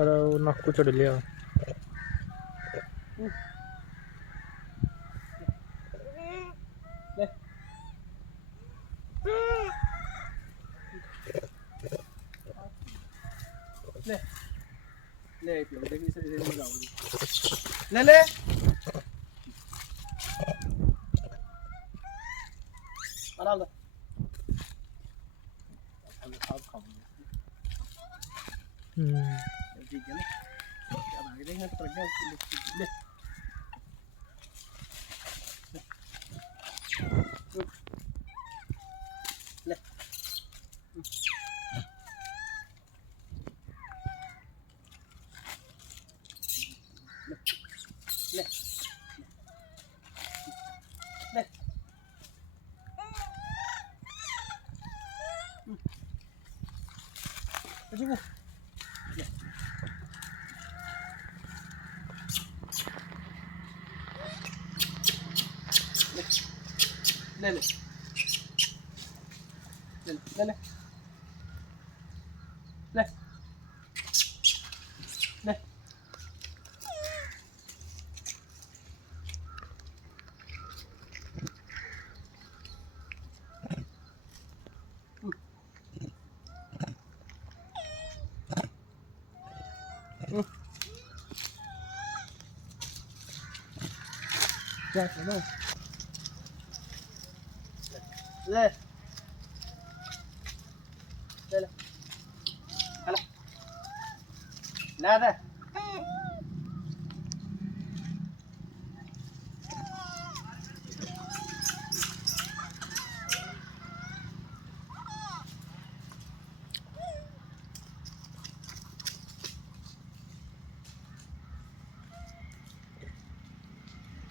अरे नाकू चढ़ लिया। ले ले ले ले आराम ठीक है ना क्या भाग रहे हैं तो प्रज्ञा ले ले ले ले ले ले ले ले ले ले ले जा चलो ले ले ले हला ला दे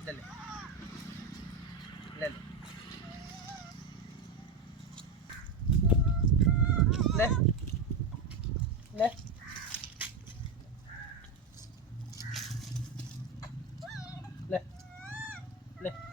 ले ले ले ले ले ले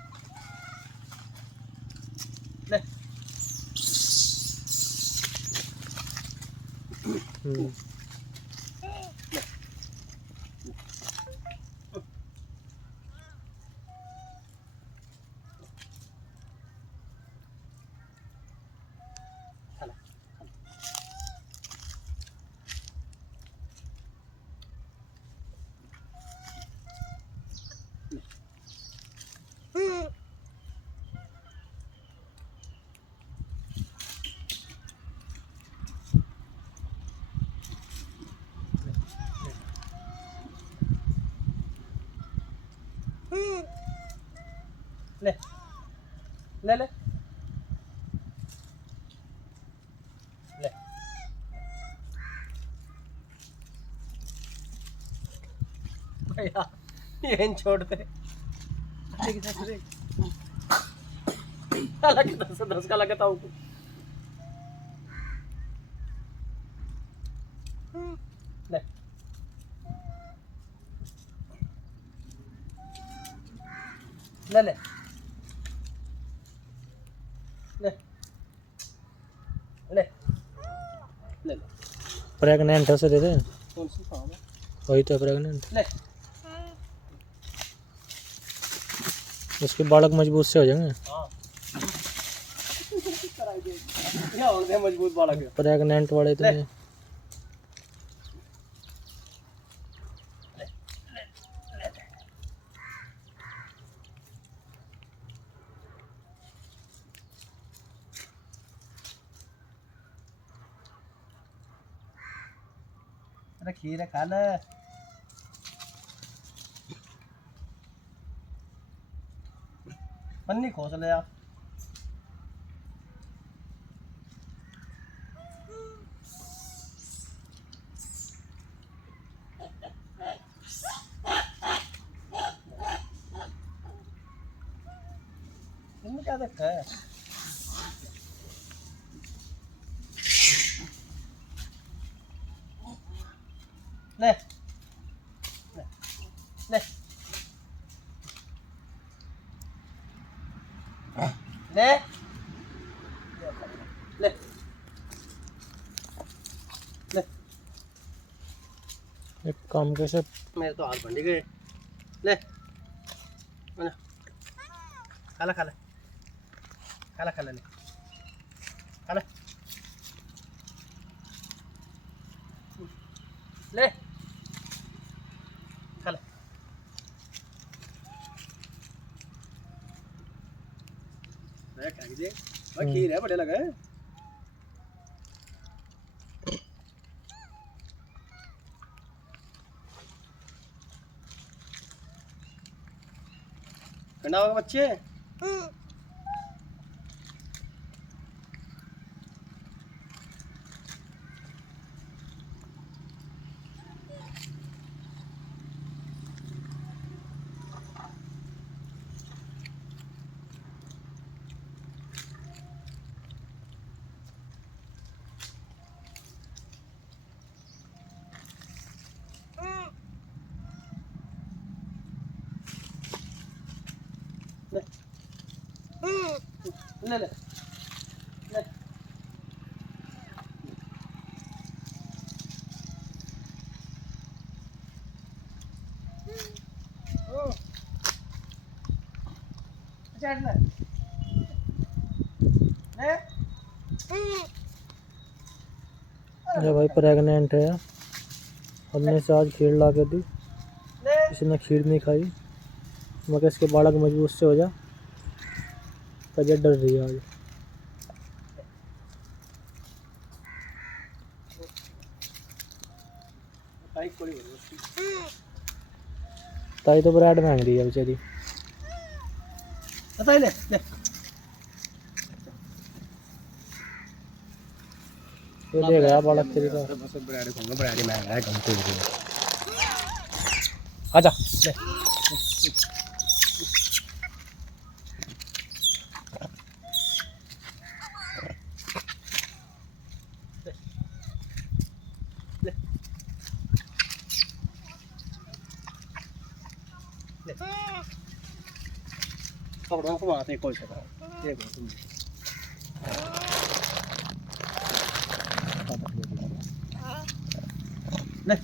ले ले ले भैया ये छोड़ दे अलग 10 का लगता हूँ ले ले ले ले ले ले प्रेग्नेंट है उसे दे दे। कौन सी फार्म है वही तो प्रेग्नेंट। ले उसके बालक मजबूत से हो जाएंगे। हाँ क्या हो गया मजबूत बालक प्रेग्नेंट वाले तो अरे खीर है खा ले पन्नी खोस ले यार इनमें क्या देखा है ले ले ले ले ले ले एक काम कैसे मेरे तो हाथ बंधी गए ले ले खाला खाला खाला खाला ले खाला ले खाला मैं खा दे भाई खीर है बड़े लगे ठंडा होगा बच्चे ले ले ले चढ़ ले ले ये भाई प्रेग्नेंट है। हमने इसे आज खीर ला के दी, इसने खीर नहीं खाई। मगर इसके बालक मजबूत से हो जा कजर डर रही है आज। ताई तो ब्रेड मांग रही है बेचारी। ले ले ये दे गया बालक तेरी का। बस ब्रेड खाऊंगा ब्रेड ही महंगा है कम से आजा ले कपड़ों को बात नहीं कोई सका ये तुम ले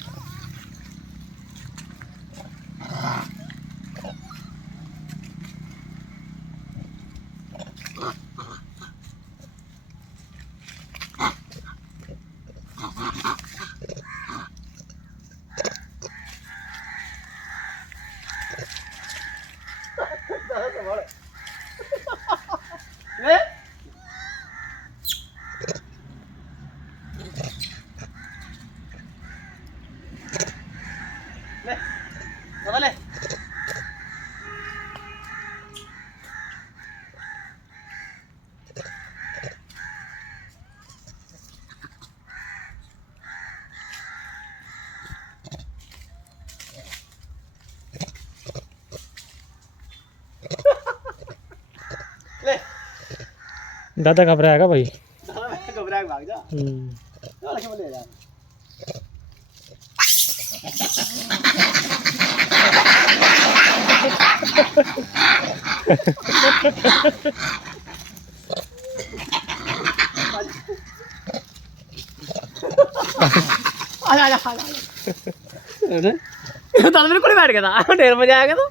ले ले ले ले दादा घबराएगा भाई। घबरा के भाग जा चल के ले जा आजा आजा आजा दादा मेरे को बैठ गया था ढेर मजा आएगा तो